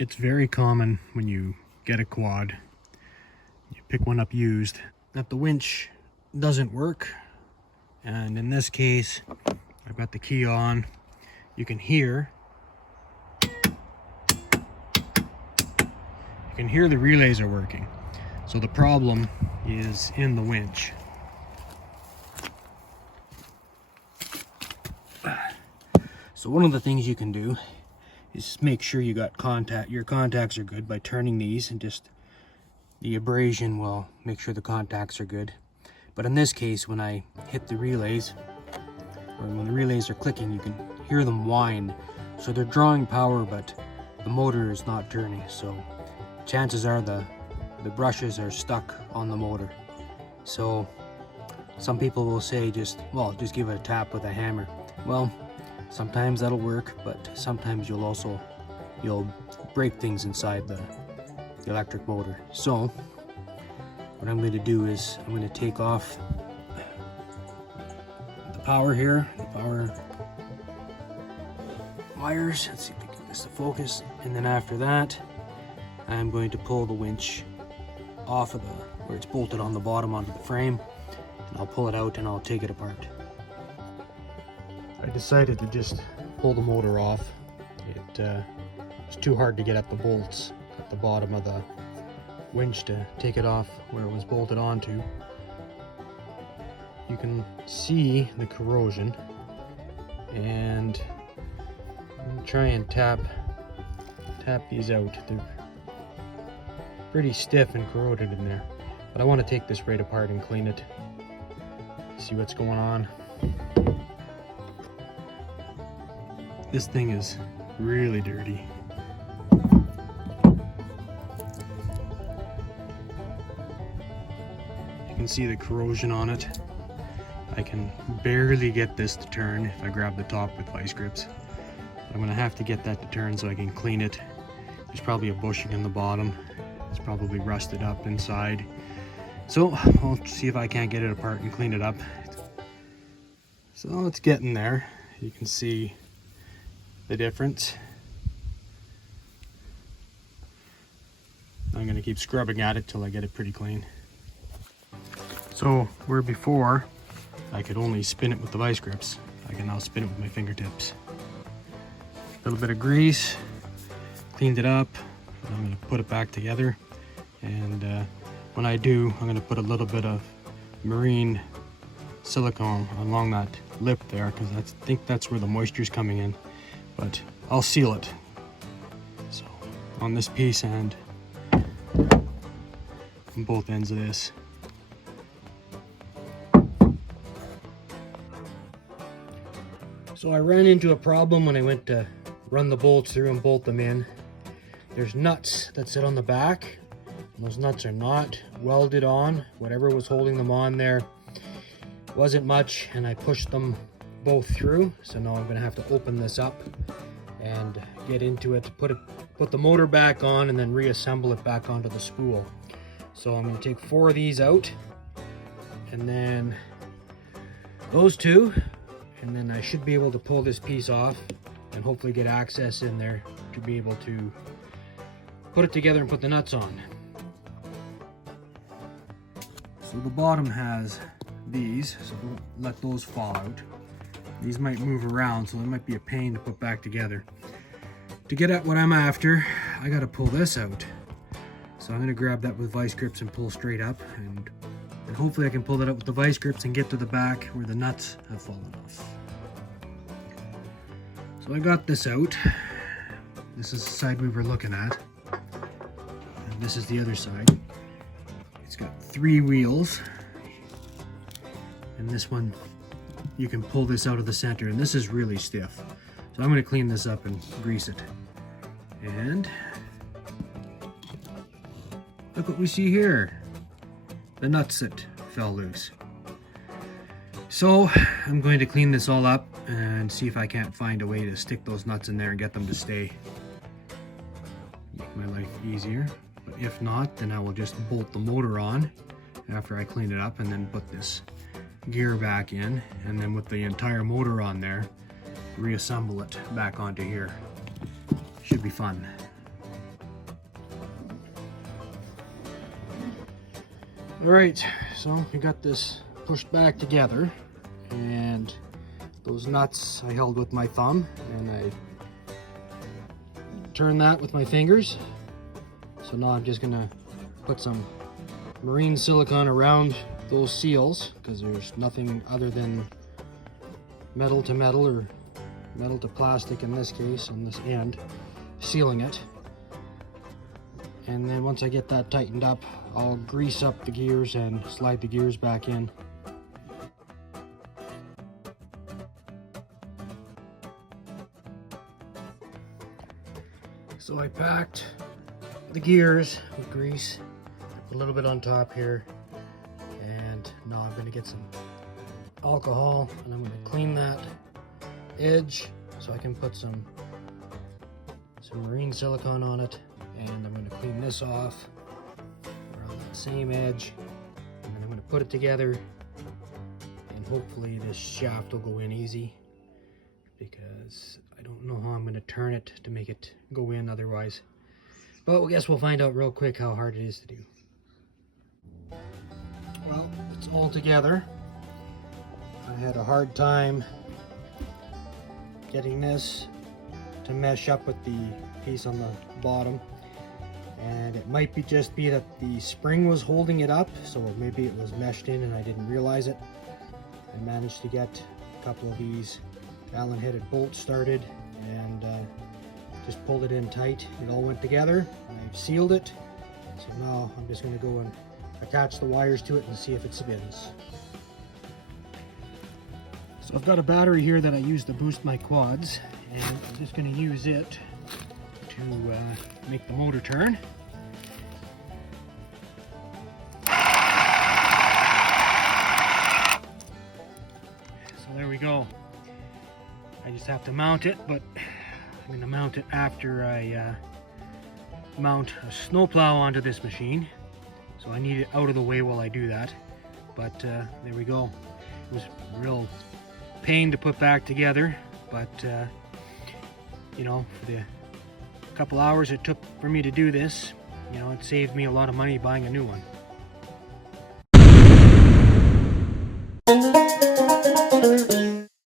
It's very common when you get a quad, you pick one up used, that the winch doesn't work. And in this case, I've got the key on. You can hear the relays are working. So the problem is in the winch. So one of the things you can do is make sure you got your contacts are good by turning these, and just the abrasion will make sure the contacts are good. But in this case, when I hit the relays, or when the relays are clicking, you can hear them whine. So they're drawing power, but the motor is not turning. So chances are the brushes are stuck on the motor. So some people will say just give it a tap with a hammer. Well, sometimes that'll work, but sometimes you'll break things inside the electric motor. So what I'm going to do is I'm going to take off the power here, the power wires. Let's see if we can get this to focus. And then after that, I'm going to pull the winch off of where it's bolted on the bottom onto the frame, and I'll pull it out and I'll take it apart. I decided to just pull the motor off. It was too hard to get at the bolts at the bottom of the winch to take it off where it was bolted onto. You can see the corrosion, and I'm gonna try and tap these out. They're pretty stiff and corroded in there, but I want to take this right apart and clean it, see what's going on. This thing is really dirty. You can see the corrosion on it. I can barely get this to turn if I grab the top with vice grips. I'm gonna have to get that to turn so I can clean it. There's probably a bushing in the bottom. It's probably rusted up inside. So I'll see if I can't get it apart and clean it up. So it's getting there. You can see the difference. I'm gonna keep scrubbing at it till I get it pretty clean. So where before I could only spin it with the vice grips, I can now spin it with my fingertips. A little bit of grease, cleaned it up. I'm gonna put it back together, and when I do, I'm gonna put a little bit of marine silicone along that lip there, because I think that's where the moisture's coming in. But I'll seal it. So on this piece and on both ends of this. So I ran into a problem when I went to run the bolts through and bolt them in. There's nuts that sit on the back, and those nuts are not welded on. Whatever was holding them on there wasn't much, and I pushed them both through. So now I'm gonna have to open this up and get into it, put the motor back on, and then reassemble it back onto the spool. So I'm gonna take 4 of these out, and then those 2, and then I should be able to pull this piece off and hopefully get access in there to be able to put it together and put the nuts on. So the bottom has these, so don't let those fall out. These might move around, so it might be a pain to put back together. To get at what I'm after, I gotta pull this out. So I'm gonna grab that with vice grips and pull straight up, and hopefully I can pull that up with the vice grips and get to the back where the nuts have fallen off. So I got this out. This is the side we were looking at, and this is the other side. It's got 3 wheels, and this one, you can pull this out of the center, and this is really stiff. So I'm going to clean this up and grease it. And look what we see here. The nuts that fell loose. So I'm going to clean this all up and see if I can't find a way to stick those nuts in there and get them to stay. Make my life easier. But if not, then I will just bolt the motor on after I clean it up, and then put this gear back in, and then with the entire motor on there, reassemble it back onto here. Should be fun. All right, so we got this pushed back together, and those nuts I held with my thumb, and I turned that with my fingers. So now I'm just gonna put some marine silicone around those seals, because there's nothing other than metal to metal, or metal to plastic in this case, on this end, sealing it. And then once I get that tightened up, I'll grease up the gears and slide the gears back in. So I packed the gears with grease, a little bit on top here, and now I'm going to get some alcohol and I'm going to clean that edge so I can put some marine silicone on it, and I'm going to clean this off around that same edge, and then I'm going to put it together, and hopefully this shaft will go in easy, because I don't know how I'm going to turn it to make it go in otherwise. But I guess we'll find out real quick how hard it is to do. Well, it's all together. I had a hard time getting this to mesh up with the piece on the bottom, and it might just be that the spring was holding it up, so maybe it was meshed in and I didn't realize it. I managed to get a couple of these Allen-headed bolts started, and just pulled it in tight. It all went together. I've sealed it, so now I'm just going to go and attach the wires to it and see if it spins. So I've got a battery here that I use to boost my quads, and I'm just going to use it to make the motor turn. So there we go. I just have to mount it, but I'm going to mount it after I mount a snowplow onto this machine. So I need it out of the way while I do that. But there we go. It was a real pain to put back together, but you know, for the couple hours it took for me to do this, you know, it saved me a lot of money buying a new one.